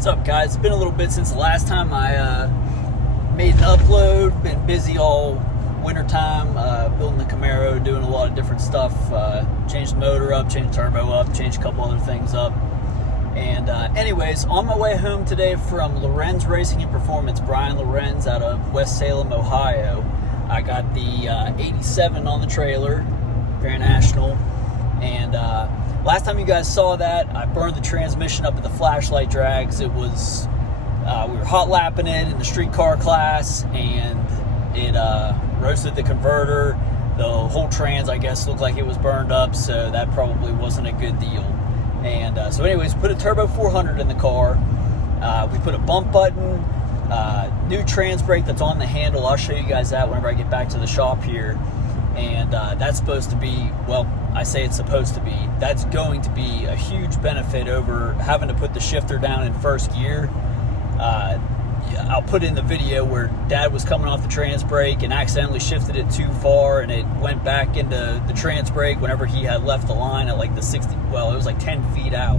What's up, guys? It's been a little bit since the last time I made an upload. Been busy all wintertime, building the Camaro, doing a lot of different stuff. Changed the motor up, changed the turbo up, changed a couple other things up. And anyways, on my way home today from Lorenz Racing and Performance, Brian Lorenz out of West Salem, Ohio. I got the 87 on the trailer, Grand National. And last time you guys saw that, I burned the transmission up at the flashlight drags. It was, we were hot lapping it in the streetcar class, and it roasted the converter. The whole trans, I guess, looked like it was burned up, so that probably wasn't a good deal. And so anyways, put a Turbo 400 in the car. We put a bump button, new trans brake that's on the handle. I'll show you guys that whenever I get back to the shop here. And that's supposed to be, well, I say it's supposed to be, that's going to be a huge benefit over having to put the shifter down in first gear. I'll put in the video where Dad was coming off the trans brake and accidentally shifted it too far, and it went back into the trans brake whenever he had left the line at like the 60, well, it was like 10 feet out.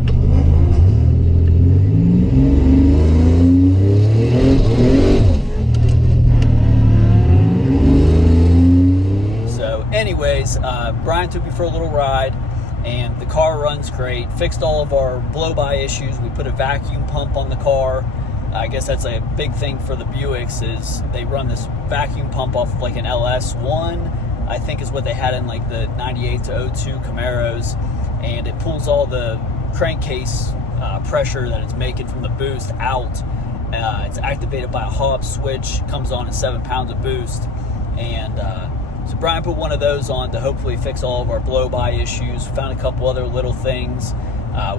Anyways, Brian took me for a little ride, and the car runs great. Fixed all of our blow-by issues. We put a vacuum pump on the car. I guess that's a big thing for the Buicks, is they run this vacuum pump off of like an LS1, I think is what they had in like the 98 to 02 Camaros, and it pulls all the crankcase pressure that it's making from the boost out. It's activated by a Hobbs switch, comes on at 7 pounds of boost, and so Brian put one of those on to hopefully fix all of our blow-by issues. Found a couple other little things.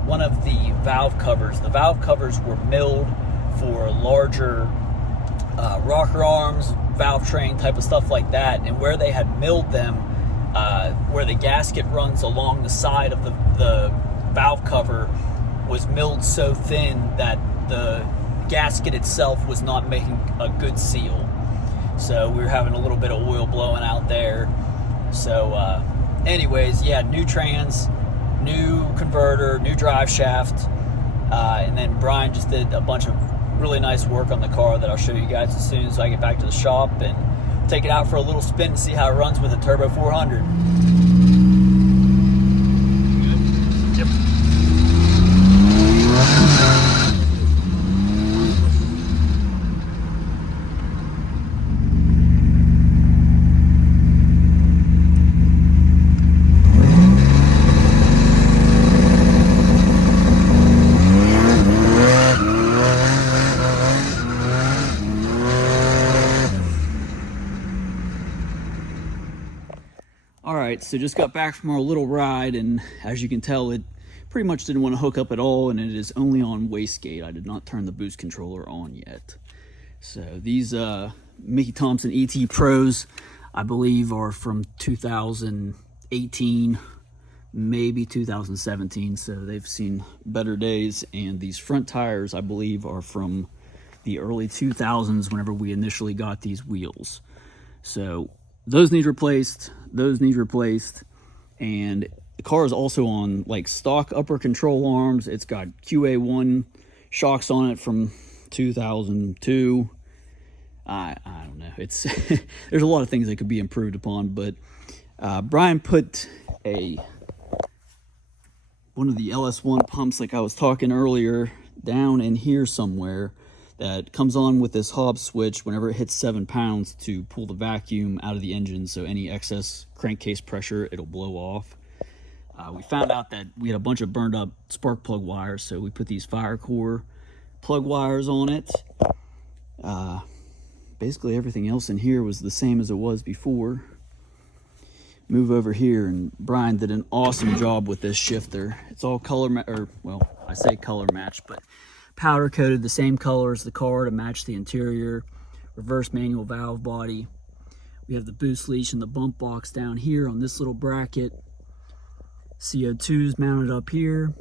One of the valve covers. The valve covers were milled for larger rocker arms, valve train type of stuff like that. And where they had milled them, where the gasket runs along the side of the valve cover, was milled so thin that the gasket itself was not making a good seal. So we were having a little bit of oil blowing out there. So anyways, yeah, new trans, new converter, new drive shaft. And then Brian just did a bunch of really nice work on the car that I'll show you guys as soon as I get back to the shop and take it out for a little spin and see how it runs with a Turbo 400. Good? Yep. Alright, so just got back from our little ride, and as you can tell, it pretty much didn't want to hook up at all, and it is only on wastegate. I did not turn the boost controller on yet. So these Mickey Thompson ET Pros, I believe, are from 2018, maybe 2017, so they've seen better days. And these front tires, I believe, are from the early 2000s whenever we initially got these wheels. So those need replaced, and the car is also on like stock upper control arms. It's got QA1 shocks on it from 2002. I don't know, it's there's a lot of things that could be improved upon, but Brian put one of the LS1 pumps, like I was talking earlier, down in here somewhere, that comes on with this Hobbs switch whenever it hits 7 pounds to pull the vacuum out of the engine, so any excess crankcase pressure, it'll blow off. We found out that we had a bunch of burned up spark plug wires, so we put these fire core plug wires on it. Basically everything else in here was the same as it was before. Move over here, and Brian did an awesome job with this shifter. It's all color well, I say color match, but powder coated the same color as the car to match the interior. Reverse manual valve body. We have the boost leash and the bump box down here on this little bracket. CO2's mounted up here.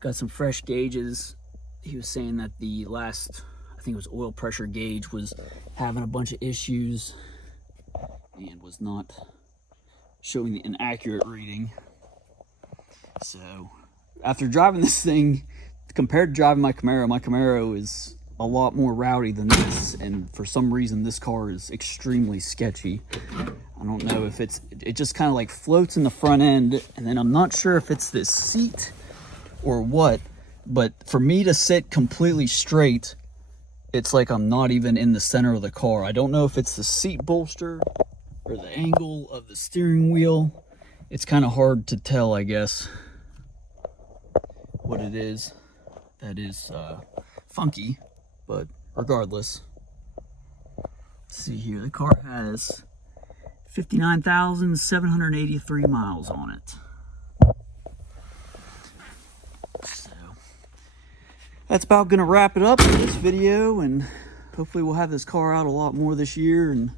Got some fresh gauges. He was saying that the last, I think it was oil pressure gauge, was having a bunch of issues and was not showing an accurate reading. So after driving this thing compared to driving my Camaro is a lot more rowdy than this, and for some reason this car is extremely sketchy. I don't know if it just kind of like floats in the front end, and then I'm not sure if it's this seat or what, but for me to sit completely straight, it's like I'm not even in the center of the car. I don't know if it's the seat bolster or the angle of the steering wheel. It's kind of hard to tell, I guess, what it is. That is funky, but regardless. Let's see here, the car has 59,783 miles on it. So that's about gonna wrap it up for this video, and hopefully we'll have this car out a lot more this year and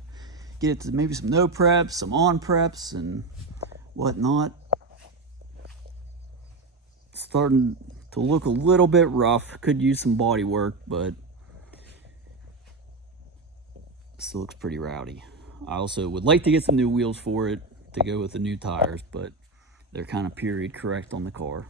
get it to maybe some no preps, some on preps, and whatnot. It's starting to look a little bit rough. Could use some body work, but still looks pretty rowdy. I also would like to get some new wheels for it to go with the new tires, but they're kind of period correct on the car.